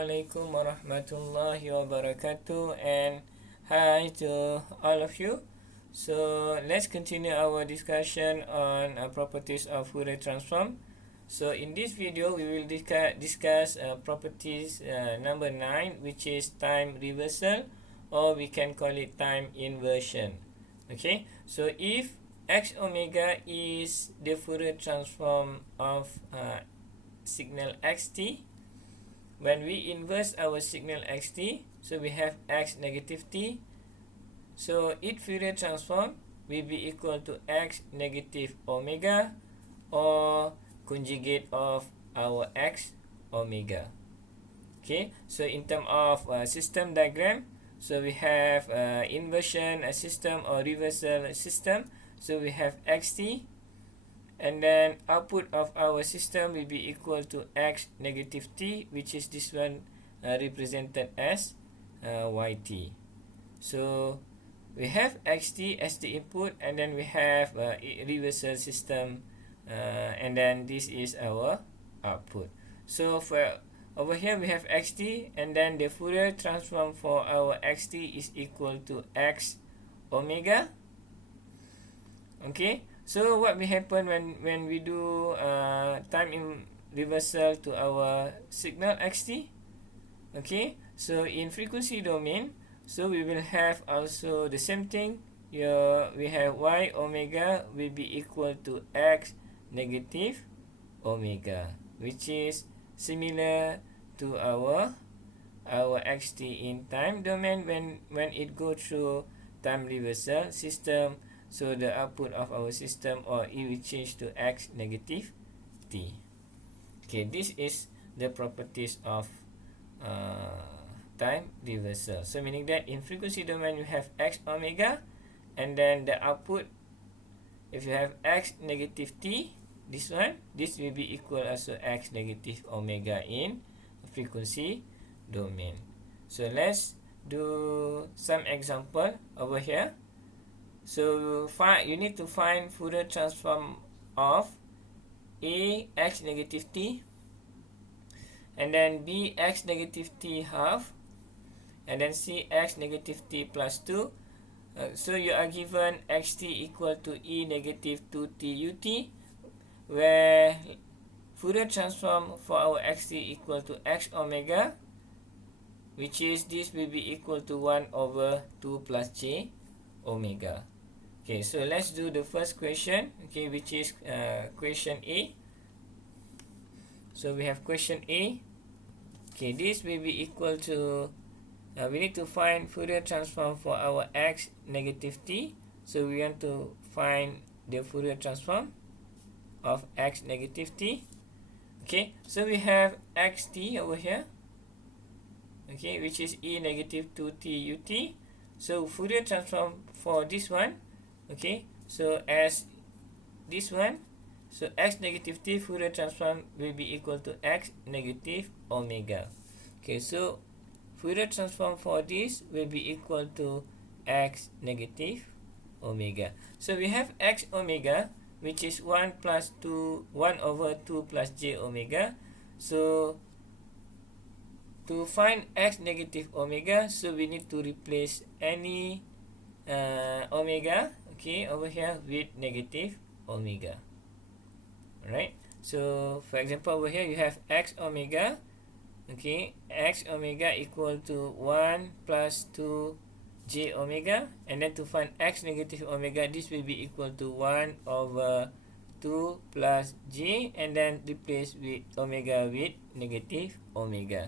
Assalamualaikum warahmatullahi wabarakatuh, and hi to all of you. So let's continue our discussion on properties of Fourier transform. So in this video we will discuss properties number 9, which is time reversal, or we can call it time inversion. Okay, so if x omega is the Fourier transform of signal xt, when we inverse our signal xt, so we have x negative t, so its Fourier transform will be equal to x negative omega, or conjugate of our x omega. Okay, so in terms of system diagram, so we have inversion system or reversal system. So we have xt, and then output of our system will be equal to x negative t, which is this one represented as yt. So we have xt as the input, and then we have reversal system, and then this is our output. So for over here we have xt, and then the Fourier transform for our xt is equal to x omega. Okay, so what will happen when we do time in reversal to our signal xt? Okay, so in frequency domain, so we will have also the same thing. We have y omega will be equal to x negative omega, which is similar to our xt in time domain when it go through time reversal system. So the output of our system, or it will change to x negative t. Okay, this is the properties of time reversal. So meaning that in frequency domain you have x omega, and then the output, if you have x negative t, this will be equal also x negative omega in frequency domain. So let's do some example over here. So you need to find Fourier transform of a x negative t, and then b x negative t half, and then c x negative t plus 2. So you are given xt equal to e negative 2t ut, where Fourier transform for our xt equal to x omega, which is this will be equal to 1 over 2 plus j omega. Okay, so let's do the first question, okay, which is question A. So we have question A. Okay, this will be equal to, we need to find Fourier transform for our x negative t. So we want to find the Fourier transform of x negative t. Okay, so we have xt over here, okay, which is e negative 2t ut. So Fourier transform for this one, okay, so as this one, so x negative t Fourier transform will be equal to x negative omega. Okay, so Fourier transform for this will be equal to x negative omega. So we have x omega, which is 1 over 2 plus j omega. So to find x negative omega, so we need to replace any omega, okay, over here with negative omega. Alright, so for example over here you have x omega, okay, x omega equal to 1 plus 2 j omega, and then to find x negative omega, this will be equal to 1 over 2 plus j, and then replace with omega with negative omega.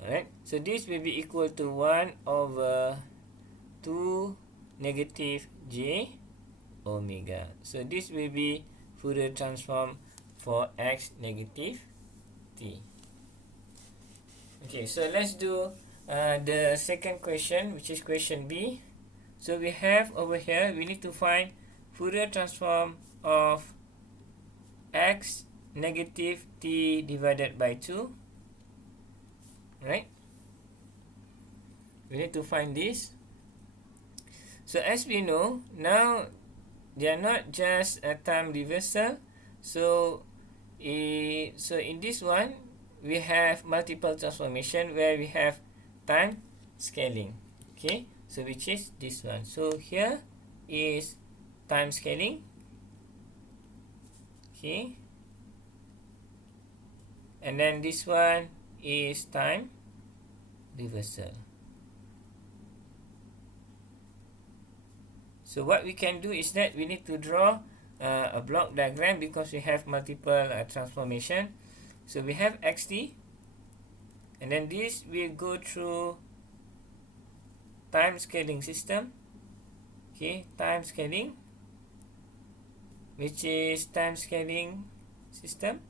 Alright, so this will be equal to 1 over 2 negative j omega. So this will be Fourier transform for x negative t. Okay, so let's do the second question, which is question B. So we have over here, we need to find Fourier transform of x negative t divided by 2. Right? We need to find this. So as we know, now they are not just a time reversal. So in this one, we have multiple transformation where we have time scaling. Okay, so which is this one. So here is time scaling. Okay, and then this one is time reversal. So what we can do is that we need to draw a block diagram because we have multiple transformation. So we have xt, and then this will go through time scaling system. Okay, time scaling, which is time scaling system,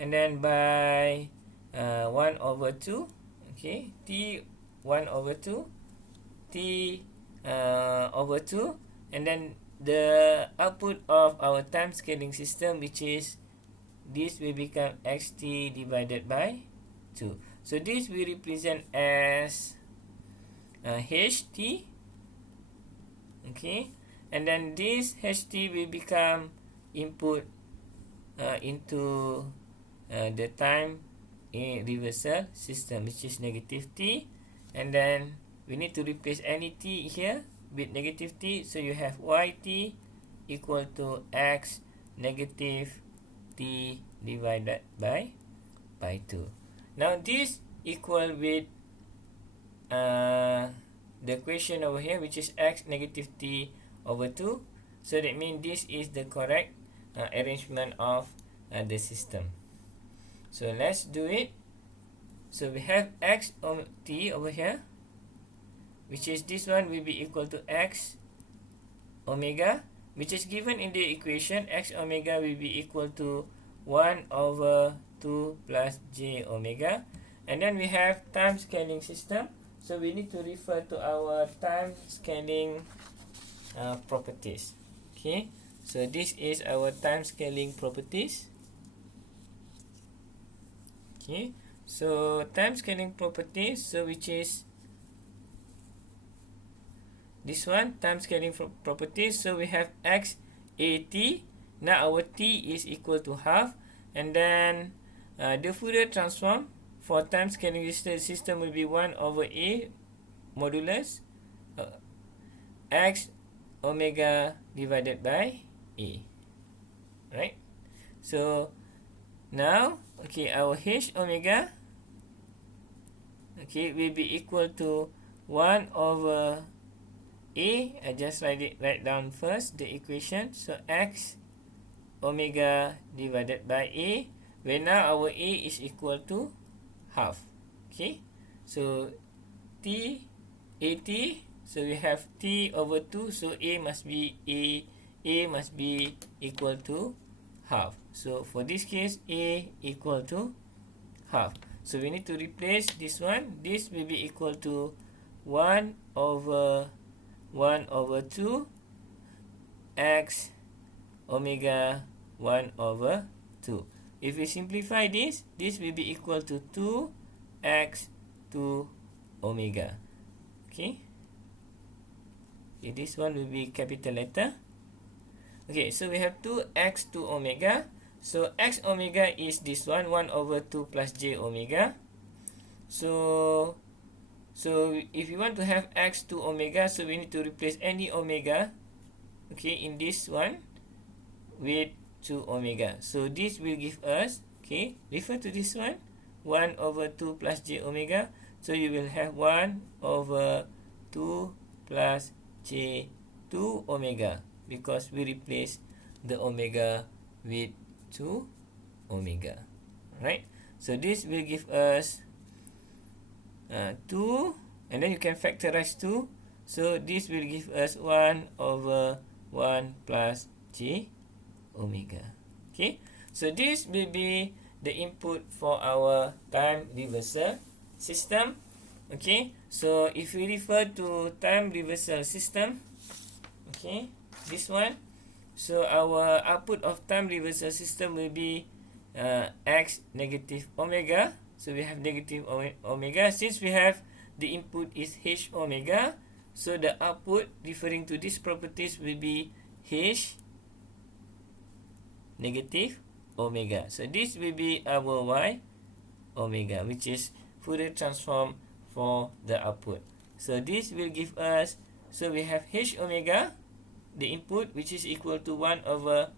and then by 1/2. Okay, t 1/2, t over 2, and then the output of our time scaling system, which is this, will become xt divided by 2. So this we represent as ht. Okay, and then this ht will become input into the time reversal system, which is negative t, and then we need to replace any t here with negative t, so you have yt equal to x negative t divided by 2. Now this equal with the equation over here, which is x negative t over 2. So that means this is the correct arrangement of the system. So let's do it. So we have x t over here, which is this one will be equal to x omega, which is given in the equation. X omega will be equal to 1/2 plus j omega. And then we have time scaling system. So we need to refer to our time scaling properties. Okay, so this is our time scaling properties. Okay, so time scaling properties, so which is this one, time scaling properties. So we have x at. Now our t is equal to half, and then the Fourier transform for time scaling system will be 1/a modulus x omega divided by a. Right? So now, okay, our h omega, okay, will be equal to 1/a. I just write down first the equation. So x omega divided by a, where now our a is equal to half. Okay, so t at, so we have t over 2, so a must be equal to half. So for this case, a equal to half. So we need to replace this one. This will be equal to 1/2 x omega 1/2. If we simplify this, this will be equal to 2x 2 omega. Okay, this one will be capital letter. Okay, so we have 2x 2 omega. So x omega is this one, 1/2 plus j omega. So if you want to have x 2 omega, so we need to replace any omega, okay, in this one with 2 omega. So this will give us, okay, refer to this one, 1/2 plus j omega. So you will have 1/2 plus j 2 omega, because we replace the omega with 2 omega. Right? So this will give us 2, and then you can factorize 2. So this will give us 1/1 plus j omega. Okay, so this will be the input for our time reversal system. Okay, so if we refer to time reversal system, okay, this one, so our output of time reversal system will be x negative omega. So we have negative omega. Since we have the input is h omega, so the output referring to these properties will be h negative omega. So this will be our y. omega, which is Fourier transform for the output. So this will give us, so we have h omega, the input, which is equal to 1 over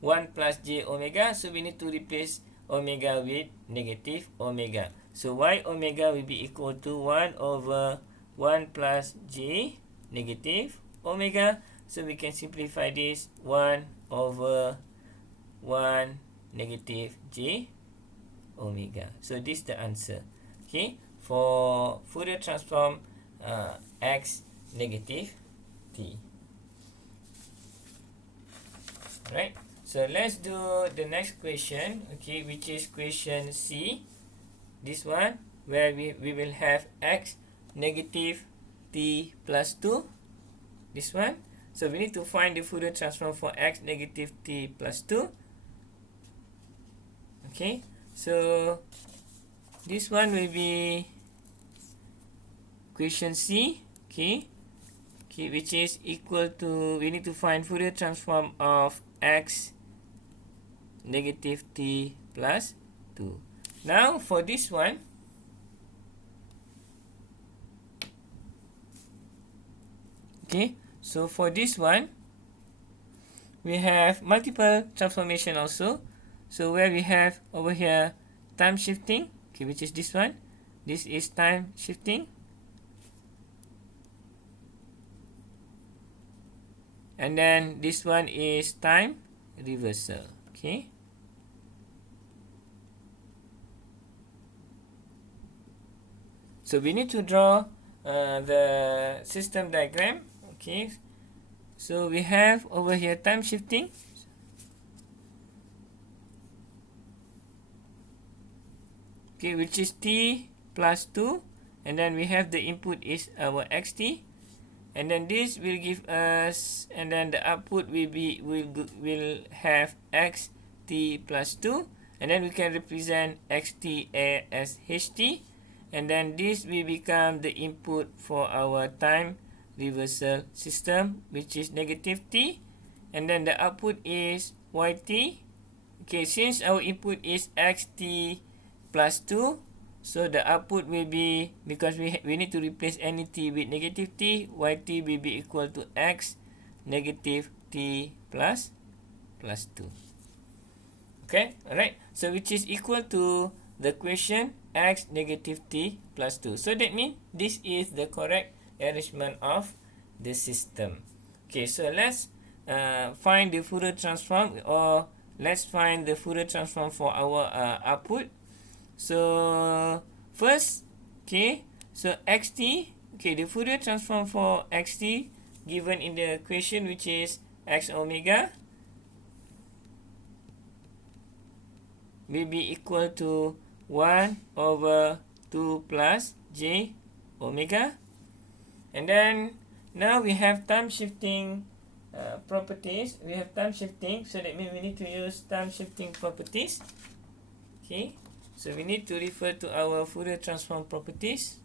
1 plus j omega. So we need to replace omega with negative omega. So y omega will be equal to 1 over 1 plus j negative omega. So we can simplify this 1 over 1 negative j omega. So this is the answer. Okay, for Fourier transform x negative t. Alright, so let's do the next question, okay, which is question C. This one, where we will have x negative t plus 2. This one. So we need to find the Fourier transform for x negative t plus 2. Okay, so this one will be question C, okay, which is equal to, we need to find Fourier transform of x negative t plus 2. Now for this one, okay, so for this one, we have multiple transformation also. So where we have over here time shifting, okay, which is this one. This is time shifting. And then this one is time reversal, okay. So we need to draw the system diagram, okay. So we have over here time shifting. Okay, which is t plus 2, and then we have the input is our xt, and then this will give us, and then the output will have xt plus 2, and then we can represent xt as ht, and then this will become the input for our time reversal system, which is negative t, and then the output is yt. Okay, since our input is xt plus 2, so the output will be, because we need to replace any t with negative t, yt will be equal to x negative t plus 2. Okay, alright, so which is equal to the question x negative t plus 2. So that means this is the correct arrangement of the system. Okay, so let's find the Fourier transform, or let's find the Fourier transform for our output. So first, okay, so xt, okay, the Fourier transform for xt given in the equation, which is x omega, will be equal to 1 over 2 plus j omega. And then now we have time shifting properties. We have time shifting, so that means we need to use time shifting properties. Okay, so we need to refer to our Fourier transform properties.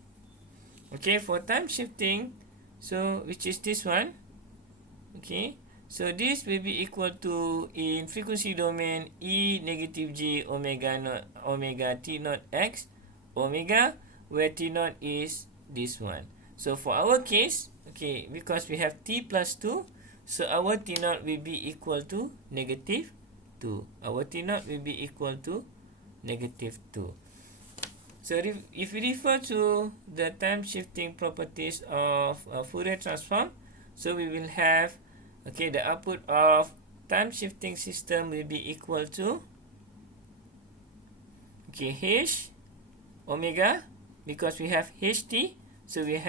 Okay, for time shifting, so which is this one. Okay, so this will be equal to, in frequency domain, e negative j omega naught omega t naught x omega, where t naught is this one. So for our case, okay, because we have t plus 2, so our t naught will be equal to negative 2. Our t naught will be equal to negative 2. So if we refer to the time shifting properties of Fourier transform, so we will have, okay, the output of time shifting system will be equal to, okay, h omega, because we have ht, so we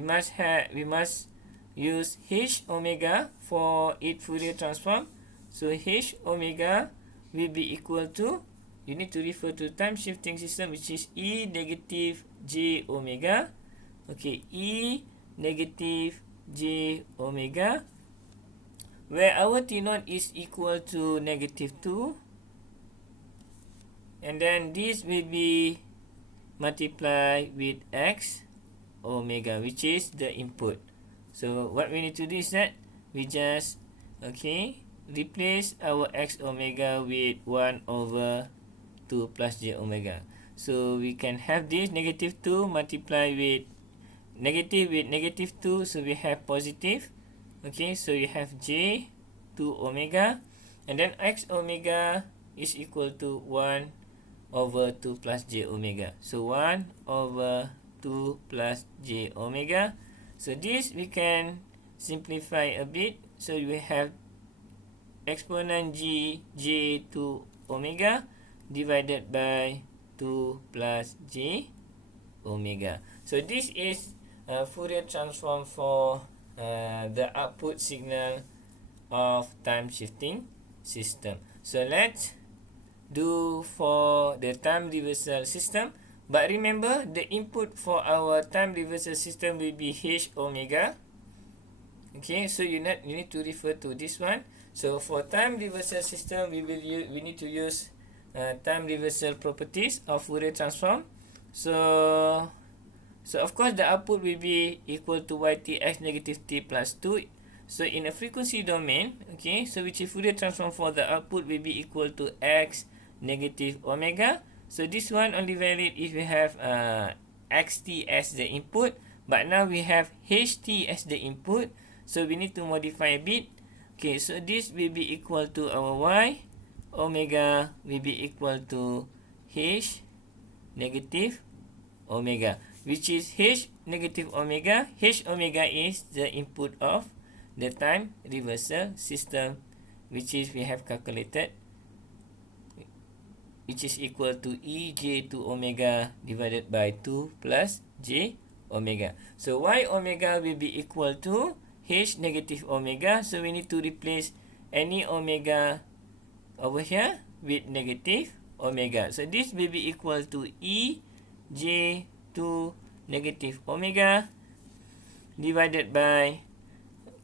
must use h omega for its Fourier transform. So h omega will be equal to, you need to refer to time shifting system, which is e negative j omega. Okay, e negative j omega, where our t naught is equal to negative 2, and then this will be multiplied with x omega, which is the input. So what we need to do is that we just, okay, replace our x omega with 1 over 2 plus j omega. So we can have this negative 2 multiply with negative 2, so we have positive. Okay, so you have j 2 omega, and then x omega is equal to 1 over 2 plus j omega. So 1 over 2 plus j omega. So this we can simplify a bit. So we have exponent j 2 omega divided by 2 plus j omega. So this is a Fourier transform for the output signal of time shifting system. So let's do for the time reversal system. But remember, the input for our time reversal system will be h omega. Okay, so you need to refer to this one. So for time reversal system, we need to use time reversal properties of Fourier transform. So of course the output will be equal to yt x negative t plus 2. So in a frequency domain, okay, so which is Fourier transform for the output will be equal to x negative omega. So this one only valid if we have xt as the input, but now we have ht as the input, so we need to modify a bit. Okay, so this will be equal to our y omega will be equal to h negative omega, which is h negative omega. H omega is the input of the time reversal system, which is we have calculated, which is equal to ej2 omega divided by 2 plus j omega. So y omega will be equal to h negative omega. So we need to replace any omega over here with negative omega. So this will be equal to ej2 negative omega divided by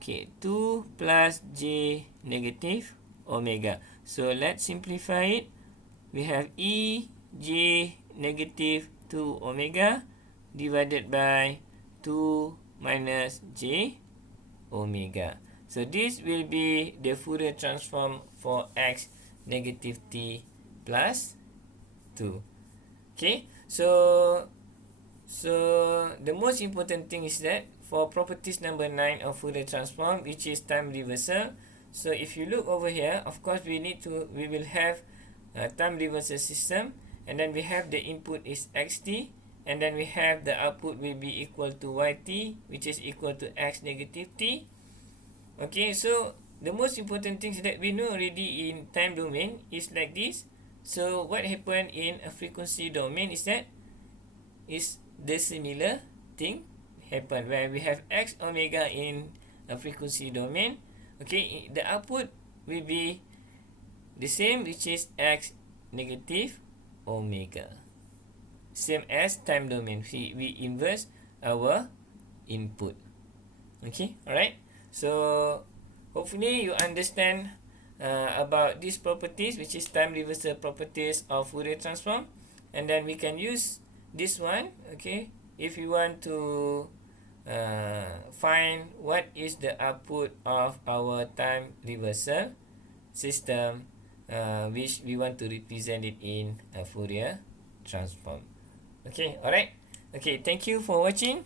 2 plus j negative omega. So let's simplify it. We have ej negative 2 omega divided by 2 minus j omega. So this will be the Fourier transform for x negative t plus 2. Okay, so the most important thing is that for properties number 9 of Fourier transform, which is time reversal. So if you look over here, of course we will have a time reversal system, and then we have the input is xt, and then we have the output will be equal to yt, which is equal to x negative t. Okay, so the most important thing is that we know already in time domain is like this. So what happened in a frequency domain is that is the similar thing happen where we have x omega in a frequency domain. Okay, the output will be the same, which is x negative omega, same as time domain. We inverse our input. Okay, alright. So hopefully you understand about these properties, which is time reversal properties of Fourier transform, and then we can use this one. Okay, if you want to find what is the output of our time reversal system, which we want to represent it in a Fourier transform. Okay, alright. Okay, thank you for watching.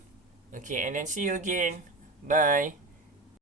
Okay, and then see you again. Bye.